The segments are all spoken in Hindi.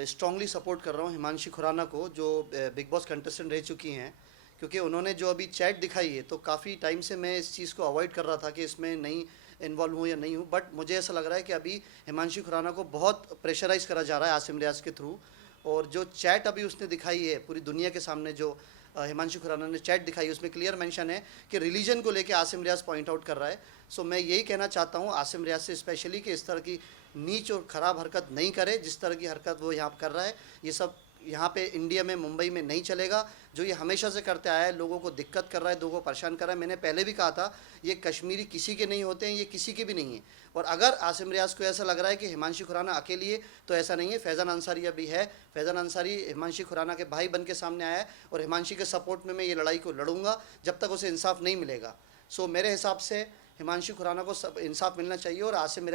स्ट्रांगली सपोर्ट कर रहा हूँ हिमांशी खुराना को, जो बिग बॉस कंटेस्टेंट रह चुकी हैं, क्योंकि उन्होंने जो अभी चैट दिखाई है, तो काफ़ी टाइम से मैं इस चीज़ को अवॉइड कर रहा था कि इसमें नहीं इन्वॉल्व हूँ या नहीं हूँ, बट मुझे ऐसा लग रहा है कि अभी हिमांशी खुराना को बहुत प्रेशराइज़ करा जा रहा है आसिम रियाज़ के थ्रू। और जो चैट अभी उसने दिखाई है पूरी दुनिया के सामने, जो हिमांशी खुराना ने चैट दिखाई है, उसमें क्लियर मेंशन है कि रिलीजन को लेके आसिम रियाज़ पॉइंट आउट कर रहा है। सो मैं यही कहना चाहता हूँ आसिम रियाज़ से स्पेशली कि इस तरह की नीच और ख़राब हरकत नहीं करे जिस तरह की हरकत वो यहाँ कर रहा है। ये सब यहाँ पे इंडिया में, मुंबई में नहीं चलेगा। जो ये हमेशा से करते आया है, लोगों को दिक्कत कर रहा है, लोगों को परेशान कर रहा है। मैंने पहले भी कहा था, ये कश्मीरी किसी के नहीं होते हैं, ये किसी के भी नहीं है। और अगर आसिम रियाज़ को ऐसा लग रहा है कि हिमांशी खुराना अकेली है, तो ऐसा नहीं है। फैज़ान अंसारी अभी है। फैज़ान अंसारी हिमांशी खुराना के भाई बन के सामने आया है, और हिमांशी के सपोर्ट में मैं ये लड़ाई को लड़ूंगा जब तक उसे इंसाफ नहीं मिलेगा। सो मेरे हिसाब से हिमांशी खुराना को सब इंसाफ मिलना चाहिए, और आसिम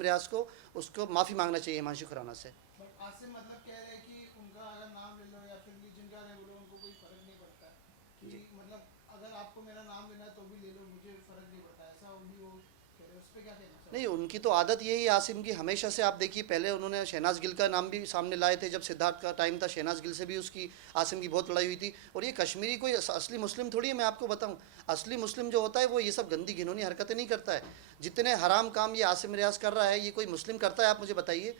रियाज़ को उसको माफ़ी मांगना चाहिए हिमांशी खुराना से। आसिम मतलब कह रहे हैं कि उनका अगर नाम ले लो या फिर जिनका नाम बोलो, उनको कोई फर्क नहीं पड़ता कि मतलब अगर आपको मेरा नाम लेना है तो भी ले लो, मुझे फर्क नहीं पड़ता, ऐसा भी वो कह रहे हैं। उस पर क्या कहना नहीं, चाहिए? उनकी तो आदत यही है आसिम की, हमेशा से। आप देखिए, पहले उन्होंने शहनाज गिल का नाम भी सामने लाए थे, जब सिद्धार्थ का टाइम था, शहनाज गिल से भी उसकी आसिम की बहुत लड़ाई हुई थी। और ये कश्मीरी कोई असली मुस्लिम थोड़ी है, मैं आपको बताऊं। असली मुस्लिम जो होता है वो ये सब गंदी घिनौनी हरकतें नहीं करता है। जितने हराम काम ये आसिम रियाज़ कर रहा है, ये कोई मुस्लिम करता है? आप मुझे बताइए।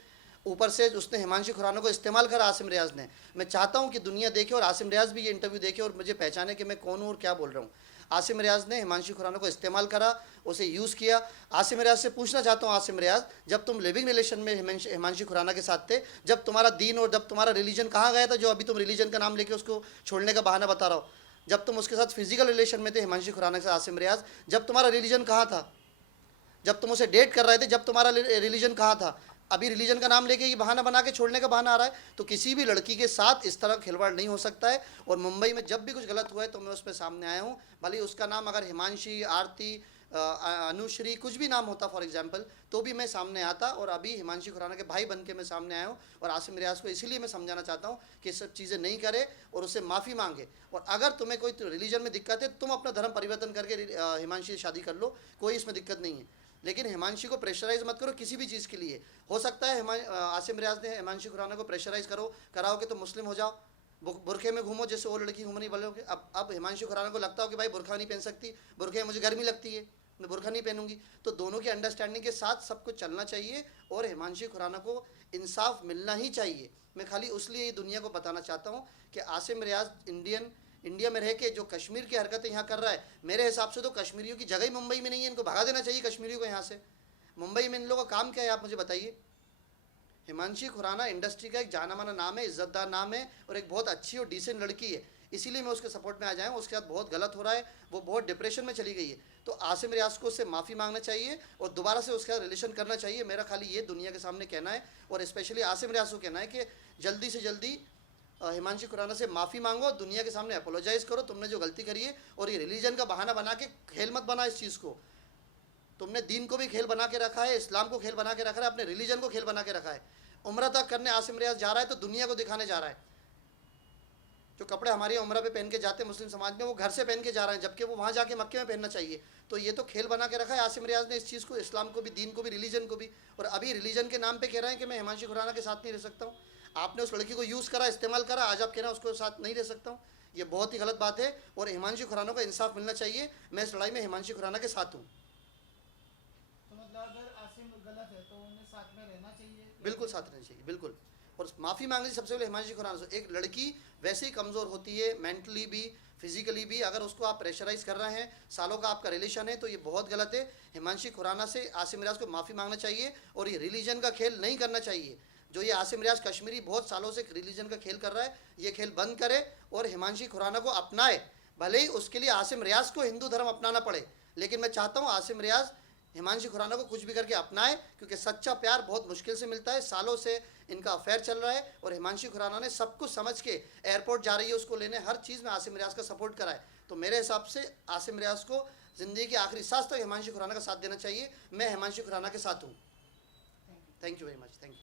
ऊपर से उसने हिमांशी खुराना को इस्तेमाल करा आसिम रियाज़ ने। मैं चाहता हूँ कि दुनिया देखे और आसिम रियाज़ भी ये इंटरव्यू देखे और मुझे पहचाने कि मैं कौन हूँ और क्या बोल रहा हूँ। आसिम रियाज़ ने हिमांशी खुराना को इस्तेमाल करा, उसे यूज़ किया। आसिम रियाज़ से पूछना चाहता हूँ, आसिम रियाज़, जब तुम लिविंग रिलेशन में हिमांशी खुराना के साथ थे, जब तुम्हारा दीन और जब तुम्हारा रिलीजन कहाँ गया था, जो अभी तुम रिलीजन का नाम लेके उसको छोड़ने का बहाना बता रहा हो? जब तुम उसके साथ फिजिकल रिलेशन में थे हिमांशी खुराना के साथ, आसिम रियाज़, जब तुम्हारा रिलीजन कहाँ था? जब तुम उसे डेट कर रहे थे, जब तुम्हारा रिलीजन कहाँ था? अभी रिलीजन का नाम लेके ये बहाना बना के छोड़ने का बहाना आ रहा है। तो किसी भी लड़की के साथ इस तरह खिलवाड़ नहीं हो सकता है। और मुंबई में जब भी कुछ गलत हुआ है तो मैं उस पर सामने आया हूँ। भले उसका नाम अगर हिमांशी, आरती, अनुश्री, कुछ भी नाम होता फॉर एग्जांपल, तो भी मैं सामने आता। और अभी हिमांशी खुराना के भाई बन के मैं सामने आया हूँ। और आसिम रियाज़ को इसीलिए मैं समझाना चाहता हूँ कि सब चीज़ें नहीं करे और उससे माफ़ी मांगे। और अगर तुम्हें कोई रिलीजन में दिक्कत है, तुम अपना धर्म परिवर्तन करके हिमांशी से शादी कर लो, कोई इसमें दिक्कत नहीं है। लेकिन हिमांशी को प्रेशराइज मत करो किसी भी चीज़ के लिए। हो सकता है आसिम रियाज़ ने हिमांशी खुराना को प्रेशराइज कराओगे तो मुस्लिम हो जाओ, बुरखे में घूमो जैसे वो लड़की घूमने वाले होगी। अब हिमांशी खुराना को लगता हो कि भाई बुरखा नहीं पहन सकती, बुरखे में मुझे गर्मी लगती है, मैं बुरखा नहीं पहनूंगी। तो दोनों की अंडरस्टैंडिंग के साथ सब कुछ चलना चाहिए, और हिमांशी खुराना को इंसाफ मिलना ही चाहिए। मैं खाली उसलिए दुनिया को बताना चाहता हूँ कि आसिम रियाज़ इंडिया में रह के जो कश्मीर की हरकतें यहाँ कर रहा है, मेरे हिसाब से तो कश्मीरियों की जगह ही मुंबई में नहीं है। इनको भगा देना चाहिए कश्मीरियों को यहाँ से। मुंबई में इन लोगों का काम क्या है, आप मुझे बताइए। हिमांशी खुराना इंडस्ट्री का एक जाना माना नाम है, इज्जतदार नाम है, और एक बहुत अच्छी और डिसेंट लड़की है। इसीलिए मैं उसके सपोर्ट में आ जाऊँ। उसके साथ बहुत गलत हो रहा है, वो बहुत डिप्रेशन में चली गई है। तो आसिम रियाज़ को उससे माफ़ी मांगना चाहिए और दोबारा से उसके साथ रिलेशन करना चाहिए। मेरा खाली ये दुनिया के सामने कहना है, और स्पेशली आसिम रियाज़ को कहना है कि जल्दी से जल्दी हिमांशी खुराना से माफ़ी मांगो, दुनिया के सामने अपोलोजाइज़ करो तुमने जो गलती करी है। और ये रिलीजन का बहाना बना के खेल मत बना इस चीज़ को। तुमने दीन को भी खेल बना के रखा है, इस्लाम को खेल बना के रखा है, अपने रिलीजन को खेल बना के रखा है। उम्र तक करने आसिम रियाज़ जा रहा है तो दुनिया को दिखाने जा रहा है। जो कपड़े हमारी उम्र पे पहन के जाते हैं मुस्लिम समाज में, वो घर से पहन के जा रहे हैं, जबकि वो वहाँ जाके मक्के में पहनना चाहिए। तो ये तो खेल बना के रखा है आसिम रियाज़ ने इस चीज़ को, इस्लाम को भी, दीन को भी, रिलीजन को भी। और अभी रिलीजन के नाम पे कह रहे हैं कि मैं हिमांशी खुराना के साथ नहीं रह सकता हूँ। आपने उस लड़की को यूज़ करा, इस्तेमाल करा, आज आप कह रहे हैं उसको साथ नहीं रह सकता हूँ। ये बहुत ही गलत बात है, और हिमांशी खुराना को इंसाफ मिलना चाहिए। मैं इस लड़ाई में हिमांशी खुराना के साथ हूँ। तो मतलब अगर आसिम गलत है तो उन्हें साथ में रहना चाहिए? बिल्कुल साथ रहना चाहिए, बिल्कुल। और माफ़ी मांगनी सबसे पहले हिमांशी खुराना से। एक लड़की वैसे ही कमज़ोर होती है, मेंटली भी, फिजिकली भी। अगर उसको आप प्रेशराइज कर रहे हैं, सालों का आपका रिलेशन है, तो ये बहुत गलत है। हिमांशी खुराना से आसिम रियाज़ को माफ़ी मांगना चाहिए, और ये रिलीजन का खेल नहीं करना चाहिए। जो ये आसिम रियाज़ कश्मीरी बहुत सालों से रिलीजन का खेल कर रहा है, ये खेल बंद करे और हिमांशी खुराना को अपनाए। भले ही उसके लिए आसिम रियाज़ को हिंदू धर्म अपनाना पड़े, लेकिन मैं चाहता हूँ आसिम रियाज़ हिमांशी खुराना को कुछ भी करके अपनाए, क्योंकि सच्चा प्यार बहुत मुश्किल से मिलता है। सालों से इनका अफेयर चल रहा है, और हिमांशी खुराना ने सब कुछ समझ के एयरपोर्ट जा रही है उसको लेने, हर चीज़ में आसिम रियाज़ का सपोर्ट करा है। तो मेरे हिसाब से आसिम रियाज़ को ज़िंदगी की आखिरी सांस तक हिमांशी खुराना का साथ देना चाहिए। मैं हिमांशी खुराना के साथ हूँ। Thank you very much, thank you.